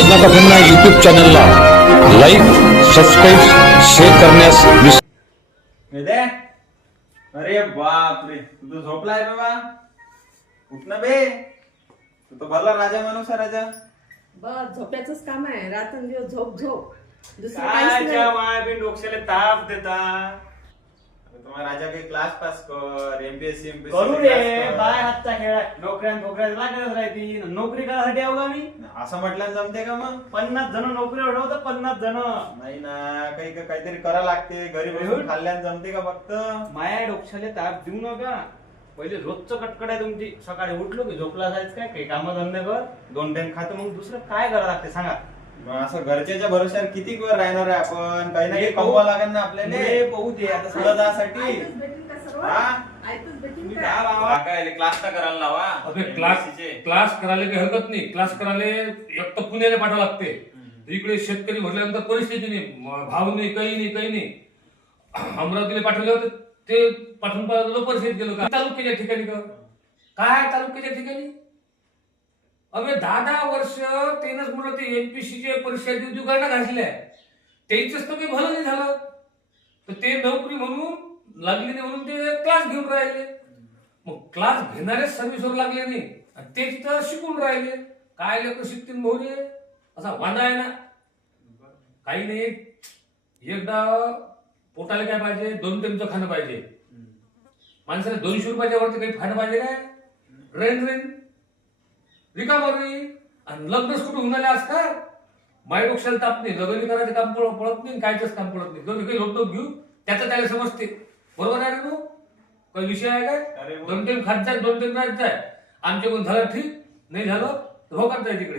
वैजनाथ अभिनय यूट्यूब चॅनलला like subscribe share करण्यास वेदे? अरे बाप रे तू तर झोपलाय बाबा. उठ ना बे. तू तर भरला राजा माणूस आहे राजा. बस झोप्याचंच काम आहे. रात्रंदिवस झोप झोप. दुसरं काहीच माय बी डोक्याला ताप देता. अरे तुम्हाला राजा काही क्लास पास कर एमपीएससी एमपीएससी करू रे. बाय. हातचा खेळ आहे. नोकऱ्या नोकऱ्या लागतच राहती. नोकरी करायसाठी आहो. का मी असं म्हटलं जमते का मग? पन्नास जण नोकरी उडवतं पन्नास जण. नाही ना काही काहीतरी करा लागते. घरी बसून? खाल्ल्यानं जमते का फक्त? माया डोक्याला ताप देऊ नका. पहिले रोजचं कटकट आहे तुमची. सकाळी उठलो की झोपला जायचं काय? काही कामं धंदे कर. दोन टाइम खातं मग दुसरं काय करावं लागते सांगा. मग असं घरच्याच्या भरोश्यावर किती वेळ राहणार आहे आपण? काही ना काही हे कमवा लागेल ना आपल्याला. हे पाहू दे. आता पुढं जासाठी. हा? क्लास तर करायला लावा. अबे क्लास करायला काही हरकत नाही. क्लास करायला एक तर पुण्याला पाठावं लागते. इकडे शेतकरी म्हटल्यानंतर परिस्थिती नाही. भाव नाही काही नाही काही नाही. अमरावतीला पाठवले होते. ते पाठवून पाठवलं परिस्थिती गेलो का? तालुक्याच्या ठिकाणी का? काय तालुक्याच्या ठिकाणी? अबे दहा दहा वर्ष तेनच म्हणलं ते एमपीसीचे परीक्षा देऊ गाड्या घासल्या त्याच तर काही भलं नाही झालं. तर ते नोकरी म्हणून लागली नाही म्हणून ते क्लास घेऊन राहिले. मग क्लास घेणारे सर्व्हिसवर लागले नाही. आणि ते तिथं शिकून राहिले. काय लेकर शिकतील मोरे असा वांदा आहे ना. काही नाही. एकदा पोटाला काय पाहिजे? दोन टेमचं खाणं पाहिजे. माणसाला दोनशे रुपयाच्या वरती काही खाणं पाहिजे काय? Rain rain. रिकामरी आणि लग्नच कुठे होऊन आले आज का माय ताप नाही लग्न करायचं काम पडत पळत नाही कायच काम पळत नाही. दोन काही लोक घेऊ. त्याचं त्याला समजते. बरोबर आहे ना तू काही विषय आहे अरे काय वा. दोन टाइम खात जाय दोन टाइम राहत जाय आमच्याकडून झालं ठीक नाही झालं तर हो करताय तिकडे.